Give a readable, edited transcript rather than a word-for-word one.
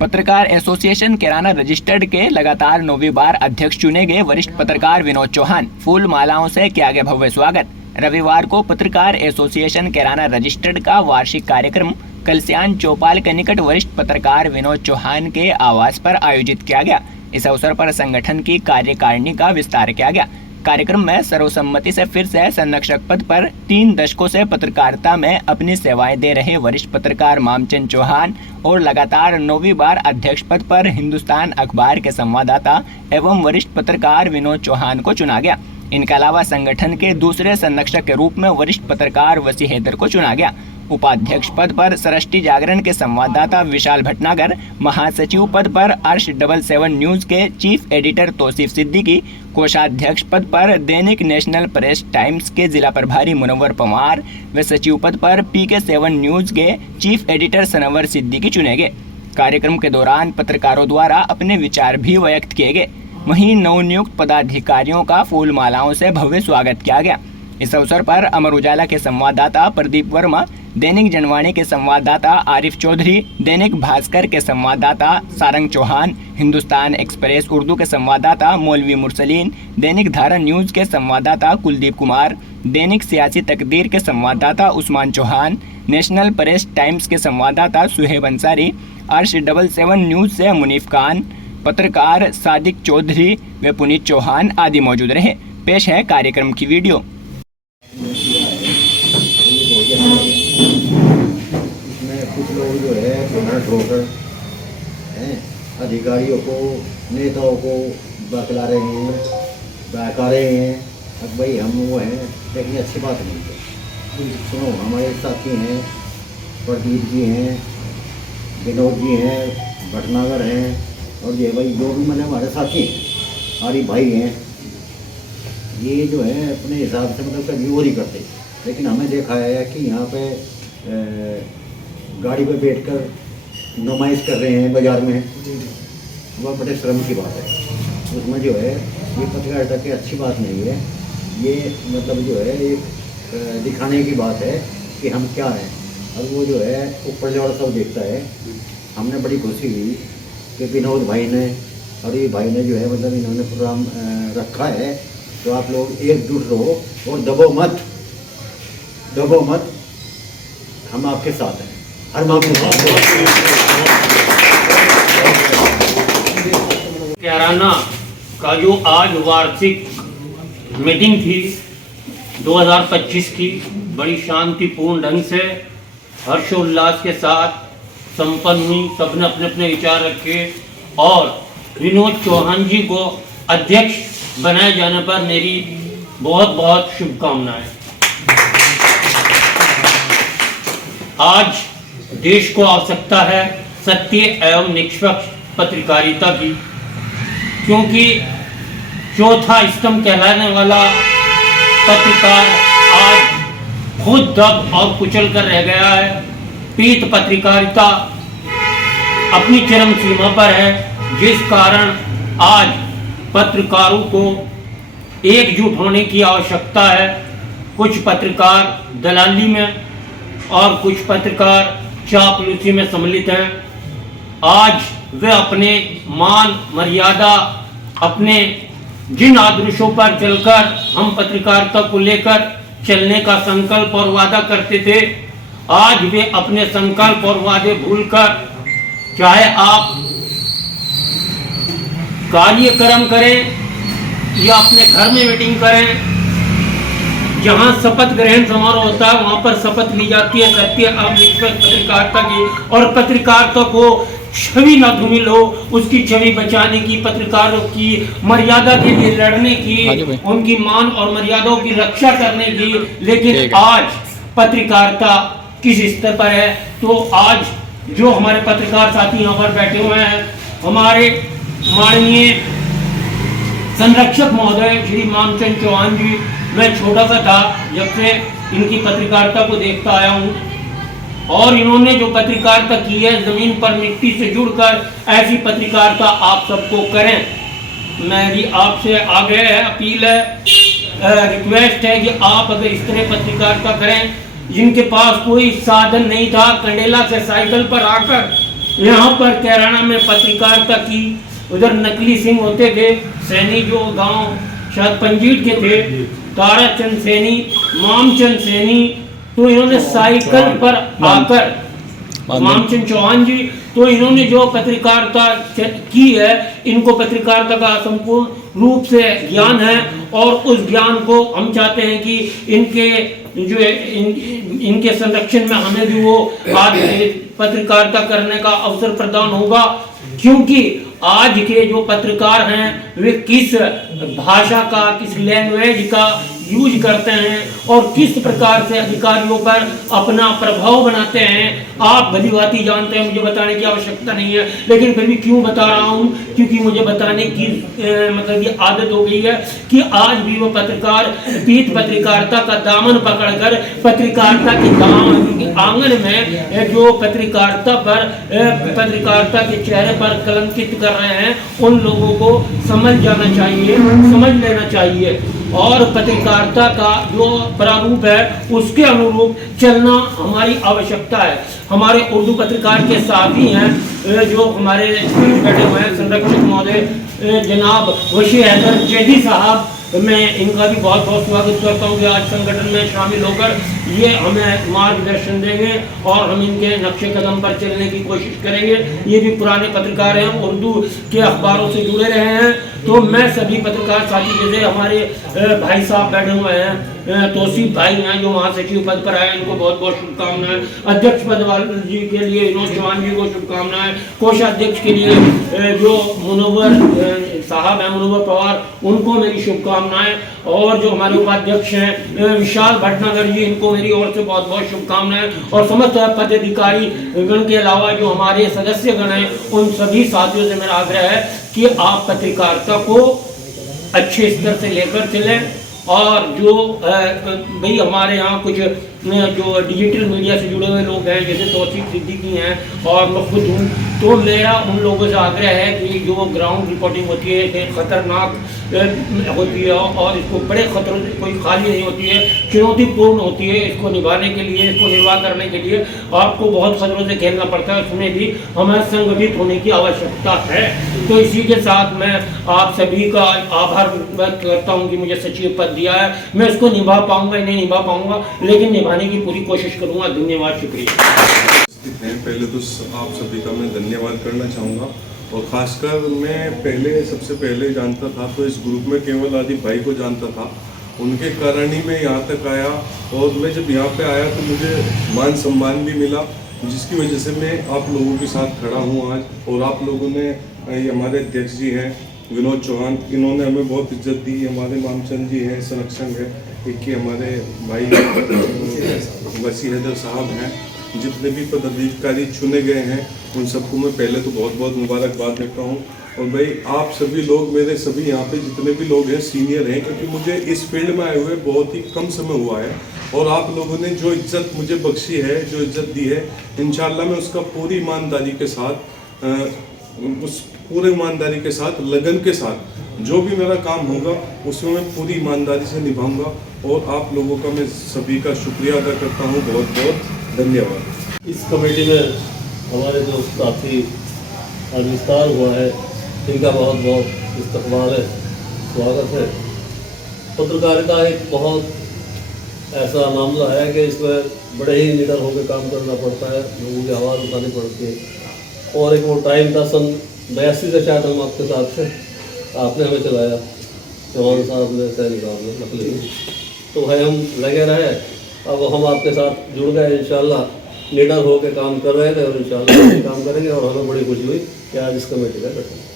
पत्रकार association Kairana registered के लगातार 9वीं बार अध्यक्ष चुने गए वरिष्ठ पत्रकार विनोद चौहान फूल मालाओं से किया गया भव्य स्वागत। रविवार को पत्रकार एसोसिएशन कैराना रजिस्टर्ड का वार्षिक कार्यक्रम कलसियान चौपाल के निकट वरिष्ठ पत्रकार विनोद चौहान के आवास पर आयोजित किया गया। इस अवसर पर संगठन की कार्यकारिणी का विस्तार किया गया। कार्यक्रम में सर्वसम्मति से फिर से संरक्षक पद पर 3 दशकों से पत्रकारिता में अपनी सेवाएं दे रहे वरिष्ठ पत्रकार मामचंद चौहान और लगातार 9वीं बार अध्यक्ष पद पर हिंदुस्तान अखबार के संवाददाता एवं वरिष्ठ पत्रकार विनोद चौहान को चुना गया। इनके अलावा संगठन के दूसरे संरक्षक के रूप में वरिष्ठ पत्रकार वसी हैदर को चुना गया। उपाध्यक्ष पद पर सृष्टि जागरण के संवाददाता विशाल भटनागर, महासचिव पद पर अर्श 77 न्यूज के चीफ एडिटर तौसीफ सिद्दीकी, कोषाध्यक्ष पद पर दैनिक नेशनल प्रेस टाइम्स के जिला प्रभारी मुनव्वर पवार व सचिव पद पर PK7 न्यूज के चीफ एडिटर सनवर सिद्दीकी चुने गए। कार्यक्रम के दौरान पत्रकारों द्वारा अपने विचार भी व्यक्त किए गए। वहीं नवनियुक्त पदाधिकारियों का फूल मालाओं से भव्य स्वागत किया गया। इस अवसर पर अमर उजाला के संवाददाता प्रदीप वर्मा, दैनिक जनवाणी के संवाददाता आरिफ चौधरी, दैनिक भास्कर के संवाददाता सारंग चौहान, हिंदुस्तान एक्सप्रेस उर्दू के संवाददाता मौलवी मुरसलीन, दैनिक धारा न्यूज के संवाददाता कुलदीप कुमार, दैनिक सियासी तकदीर के संवाददाता Usman Chauhan, national press times के संवाददाता सुहेब अंसारी, अर्श 77 न्यूज से मुनीफ खान, पत्रकार सादिक चौधरी व पुनीत चौहान आदि मौजूद रहे। पेश है कार्यक्रम की वीडियो। इसमें कुछ लोग जो है ठोकर अधिकारियों को, नेताओं को बहला रहे हैं, बहका रहे हैं। अब भाई हम वो हैं, लेकिन अच्छी बात नहीं है। सुनो, हमारे साथी हैं, प्रदीप जी हैं, विनोद जी हैं, भटनागर हैं, और ये भाई जो भी मैंने हमारे साथी हैं, आरिफ भाई हैं, ये जो है अपने हिसाब से मतलब कभी वो नहीं करते। लेकिन हमें देखा है कि यहाँ पे गाड़ी पे बैठकर नुमाइश कर रहे हैं बाज़ार में, वह बड़े शर्म की बात है। उसमें जो है ये पत्रकारिता की अच्छी बात नहीं है। ये मतलब जो है एक दिखाने की बात है कि हम क्या हैं। और वो जो है ऊपर जो सब देखता है। हमने बड़ी खुशी हुई कि विनोद भाई ने और ये भाई ने जो है मतलब इन्होंने प्रोग्राम रखा है। तो आप लोग एकजुट रहो और दबो मत, हम आपके साथ हैं। हर कैराना का जो आज वार्षिक मीटिंग थी 2025 की, बड़ी शांतिपूर्ण ढंग से हर्षोल्लास के साथ संपन्न हुई। सबने अपने अपने विचार रखे और विनोद चौहान जी को अध्यक्ष बनाए जाने पर मेरी बहुत बहुत शुभकामनाएं। आज देश को आवश्यकता है सत्य एवं निष्पक्ष पत्रकारिता की, क्योंकि चौथा स्तंभ कहलाने वाला पत्रकार आज खुद दब और कुचल कर रह गया है। पीठ पत्रकारिता अपनी चरम सीमा पर है, जिस कारण आज पत्रकारों को एकजुट होने की आवश्यकता है। कुछ पत्रकार दलाली में और कुछ पत्रकार चापलूसी में सम्मिलित हैं। आज वे अपने मान मर्यादा, अपने जिन आदर्शों पर चलकर हम पत्रकारिता को लेकर चलने का संकल्प और वादा करते थे, आज वे अपने संकल्प और वादे भूलकर, चाहे आप कार्यक्रम करें या अपने घर में मीटिंग करें, जहां शपथ ग्रहण समारोह होता है वहां पर शपथ ली जाती है सत्य एवं निष्पक्ष पत्रकारिता की, और पत्रकारिता को छवि न धूमिल हो, उसकी छवि बचाने की, पत्रकारों की मर्यादा के लिए लड़ने की, उनकी मान और मर्यादाओं की रक्षा करने की। लेकिन आज पत्रकारिता किस स्तर पर है? तो आज जो हमारे पत्रकार साथी यहाँ पर बैठे हुए हैं, हमारे माननीय संरक्षक महोदय श्री मामचंद चौहान जी, मैं छोटा सा था जब से इनकी पत्रकारिता को देखता आया हूँ, और इन्होंने जो पत्रकारिता की है जमीन पर मिट्टी से जुड़कर, ऐसी पत्रकारिता आप सबको करें। मेरी आपसे आग्रह है, अपील है, रिक्वेस्ट है कि आप अगर इस तरह पत्रकारिता करें, जिनके पास कोई साधन नहीं था, कंडेला से साइकिल पर आकर यहाँ पर कैराना में पत्रकारिता की, उधर नकली सिंह होते थे सैनी जो गांव शायद पंजीट के थे, ताराचंद सैनी, मामचंद सैनी, तो इन्होंने साइकिल पर आकर, मामचंद चौहान जी, तो इन्होंने जो पत्रकारिता की है, इनको पत्रकारिता का संपूर्ण रूप से ज्ञान है और उस ज्ञान को हम चाहते हैं कि इनके संरक्षण में हमें भी वो आज पत्रकारिता करने का अवसर प्रदान होगा, क्योंकि आज के जो पत्रकार हैं वे किस भाषा का, किस लैंग्वेज का यूज करते हैं और किस प्रकार से अधिकारियों पर अपना प्रभाव बनाते हैं, आप भली भांति जानते हैं, मुझे बताने की आवश्यकता नहीं है, लेकिन फिर भी क्यों बता रहा हूं, क्योंकि मुझे बताने की मतलब ये आदत हो गई है कि आज भी वो पत्रकार पीठ पत्रकारिता का दामन पकड़कर पत्रकारिता के आंगन में जो पत्रकारिता के चेहरे पर कलंकित कर रहे हैं, उन लोगों को समझ जाना चाहिए, समझ लेना चाहिए और पत्रकारिता का जो प्रारूप है उसके अनुरूप चलना हमारी आवश्यकता है। हमारे उर्दू पत्रकार के साथी हैं जो हमारे बैठे हुए हैं, संरक्षक महोदय जनाब वशी हैदर जैदी साहब, मैं इनका भी बहुत बहुत स्वागत करता हूँ कि आज संगठन में शामिल होकर ये हमें मार्गदर्शन देंगे और हम इनके नक्शे कदम पर चलने की कोशिश करेंगे। ये भी पुराने पत्रकार हैं, उर्दू के अखबारों से जुड़े रहे हैं, तो मैं सभी पत्रकार साथी, जैसे हमारे भाई साहब बैठे हुए हैं, तौसीफ भाई हैं जो महासचिव पद पर आए, इनको बहुत बहुत शुभकामनाएं, अध्यक्ष पद वाले जी के लिए विनोद चौहान जी को शुभकामनाएं, कोषाध्यक्ष के लिए जो मुनव्वर साहब हैं, मुनव्वर पवार, उनको मेरी शुभकामनाएं, और जो हमारे उपाध्यक्ष हैं विशाल भटनागर जी, इनको मेरी ओर से बहुत बहुत शुभकामनाएं, और समस्त पदाधिकारी गण के अलावा जो हमारे सदस्य गण हैं, उन सभी साथियों से मेरा आग्रह है कि आप पत्रकारिता को अच्छे स्तर से लेकर चलें। और जो भाई हमारे यहाँ कुछ जो डिजिटल मीडिया से जुड़े हुए लोग हैं, जैसे तौसीफ सिद्दीकी हैं और मैं खुद हूँ, तो मेरा उन लोगों से आग्रह है कि जो ग्राउंड रिपोर्टिंग होती है खतरनाक होती है और इसको बड़े खतरों से कोई खाली नहीं होती है, चुनौतीपूर्ण होती है, इसको निभाने के लिए, इसको निर्वाह करने के लिए आपको बहुत खतरों से खेलना पड़ता है, उसमें भी हमें संगठित होने की आवश्यकता है। तो इसी के साथ मैं आप सभी का आभार व्यक्त करता हूँ कि मुझे सचिव पद दिया है, मैं इसको निभा पाऊंगा नहीं निभा पाऊंगा, लेकिन निभाने की पूरी कोशिश करूंगा। धन्यवाद, शुक्रिया। पहले तो आप सभी का मैं धन्यवाद करना चाहूँगा, और ख़ासकर मैं सबसे पहले जानता था तो इस ग्रुप में केवल आदिप भाई को जानता था, उनके कारण ही मैं यहाँ तक आया, और मैं जब यहाँ पे आया तो मुझे मान सम्मान भी मिला, जिसकी वजह से मैं आप लोगों के साथ खड़ा हूँ आज। और आप लोगों ने, हमारे अध्यक्ष जी हैं विनोद चौहान, इन्होंने हमें बहुत इज्जत दी, हमारे मामचंद जी हैं, संरक्षक हैं, एक के हमारे भाई वसी हैदर साहब हैं, जितने भी पदाधिकारी चुने गए हैं उन सबको मैं पहले तो बहुत बहुत मुबारकबाद देता हूँ। और भाई आप सभी लोग, मेरे सभी यहाँ पे जितने भी लोग हैं सीनियर हैं, क्योंकि मुझे इस फील्ड में आए हुए बहुत ही कम समय हुआ है, और आप लोगों ने जो इज्जत मुझे बख्शी है, जो इज्जत दी है, इंशाल्लाह मैं उसका पूरी ईमानदारी के साथ लगन के साथ जो भी मेरा काम होगा उसमें मैं पूरी ईमानदारी से निभाऊंगा, और आप लोगों का मैं सभी का शुक्रिया अदा करता हूँ, बहुत बहुत धन्यवाद। इस कमेटी में हमारे जो साथी आज विस्तार हुआ है, इनका बहुत बहुत इस्तकबाल है, स्वागत है। पत्रकारिता एक बहुत ऐसा मामला है कि इसमें बड़े ही निडर होकर काम करना पड़ता है, लोगों की आवाज़ उठानी पड़ती है, और एक वो टाइम था सन 82 से शायद हम आपके साथ थे, आपने हमें चलाया, चौहान साहब ने सैनिक नकली, तो भाई हम लगे रहे, अब हम आपके साथ जुड़ गए, इंशाल्लाह निडर होकर काम कर रहे थे और इंशाल्लाह काम करेंगे, और हमें बड़ी खुशी हुई कि आज इस कमेटी का गठन